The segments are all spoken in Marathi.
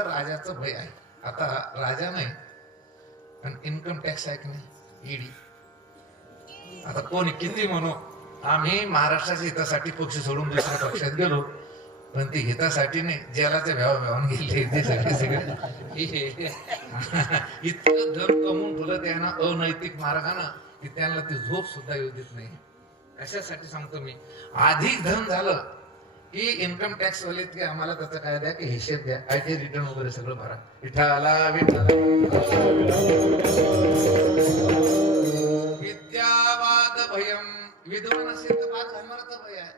तर राजाचं भय आहे. आता राजा नाही पण इन्कम टॅक्स आहे की नाही, ईडी. आता कोणी किती म्हणू, आम्ही महाराष्ट्राच्या हितासाठी पक्ष सोडून दुसऱ्या पक्षात गेलो, पण ती हितासाठी नाही, जेलाचे भेवान गेले ते सगळे. इतकं धन कमवून ठेवलं त्यांना अनैतिक मार्गानं की त्यांना ती झोप सुद्धा येऊ देत नाही. कशासाठी सांगतो मी, अधिक धन झालं की इन्कम टॅक्स वाले की आम्हाला त्याचा काय द्या की हिशेब द्या, आयटी रिटर्न वगैरे सगळं भरा. विठाला विद्यावाद भयम, विद्वान असेल तर पाच धर्माचं भय आहे.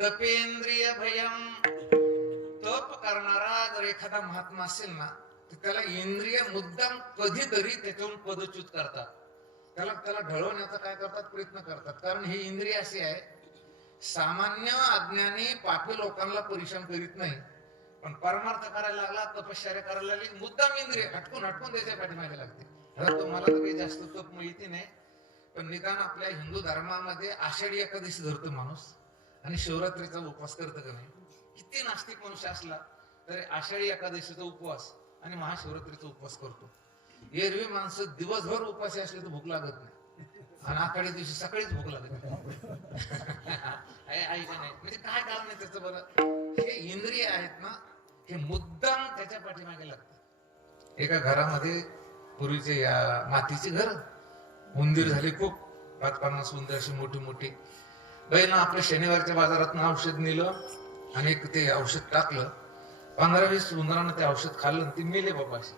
तपेंद्रिय भयम, तप करणारा जर एखादा महात्मा असेल ना तर त्याला इंद्रिय मुद्दाम कधीतरी त्याच्याहून पदच्युत करतात, त्याला ढळवण्याचा काय करतात, प्रयत्न करतात. कारण ही इंद्रिय अशी आहे, सामान्य अज्ञानी पापी लोकांना परिश्रम करीत नाही, पण परमार्थ करायला लागला, तपश्चर्या करायला लागली, मुद्दाम इंद्रिय हटकून त्याच्या पाठीमागे लागते. आता तुम्हाला तर काही जास्त तप माहिती नाही, पण निदान आपल्या हिंदू धर्मामध्ये आषाढी एकादशी धरतो माणूस आणि शिवरात्रीचा उपवास करतो का नाही. किती नास्तिक मनुष्य असला तरी आषाढी एकादशीचा उपवास आणि महाशिवरात्रीचा उपवास करतो. एरवी माणसं दिवसभर उपाशी असले तर भूक लागत नाही, आणि आखाडी दिवशी सकाळीच भूक लागत आहे का नाही. म्हणजे काय कारण आहे त्याचं बरं, हे इंद्रिय आहेत ना, हे मुद्दाम त्याच्या पाठीमागे लागतात. एका घरामध्ये पूर्वीचे मातीचे घर, उंदीर झाले खूप, 50 उंदीर अशी मोठी मोठी. बाईनं आपल्या शनिवारच्या बाजारात औषध नेलं आणि एक ते औषध टाकलं, 15-20 उंदरांना ते औषध खाल्लं, ते मेले बाबा असे.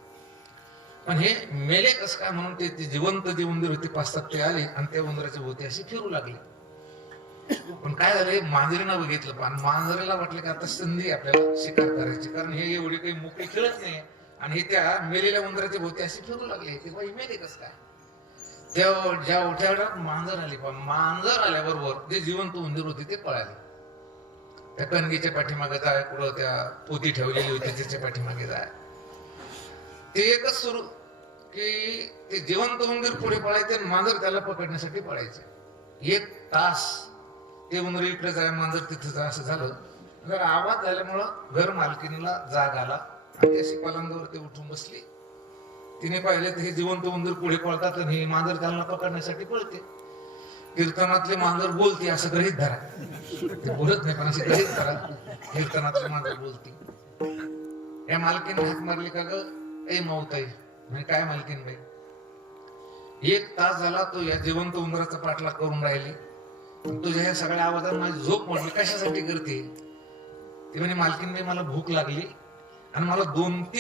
पण हे मेले कसं काय म्हणून ते जिवंत जे उंदीर होते 5-7 ते आले आणि त्या उंदराच्या भोवती असे फिरू लागले. पण काय झाले, मांजरीनं बघितलं, पण मांजरीला वाटलं की आता संधी आपल्याला शिकार करायची, कारण हे एवढी काही मोकळी खेळत नाही, आणि हे त्या मेलेल्या उंदराच्या भोवती असे फिरू लागले. ते बाई मेले कसं काय. ज्या मांजर आली, पण मांजर आल्याबरोबर जे जिवंत उंदीर होते ते पळाले. त्या कणगीच्या पाठीमागे जाय, कुठं त्या पोती ठेवलेली होती त्याच्या पाठीमागे जाय. ते एकच सुरू की ते जिवंत उंदीर पुढे पळायचे, मांजर त्याला पकडण्यासाठी पळायचे. 1 तास ते उंदीर इकडे जाय, मांजर तिथे जाय, असं झालं. जर आवाज झाल्यामुळं घर मालकीनीला जाग आला आणि ती अशी पलंगावरती उठून बसली. तिने पाहिले तर हे जिवंत उंदीर पुढे पळतात आणि हे मांजर त्याला पकडण्यासाठी पळते. कीर्तनातले मांजर बोलते असं गृहीत धरा, ते बोलत नाही पण असे गृहीत धरा, कीर्तनातले मांजर बोलते. या मालकीने हात मारली का ग, ए माऊताई, म्हणजे काय मालकीन बाई. 1 तास झाला तो या जिवंत उंदराचा पाठलाग करून राहिले. तुझ्या ह्या सगळ्या आवाजात माझी झोप मोडली, कशासाठी करते. ती म्हणे मालकीन बाई, मला भूक लागली आणि मला 2-3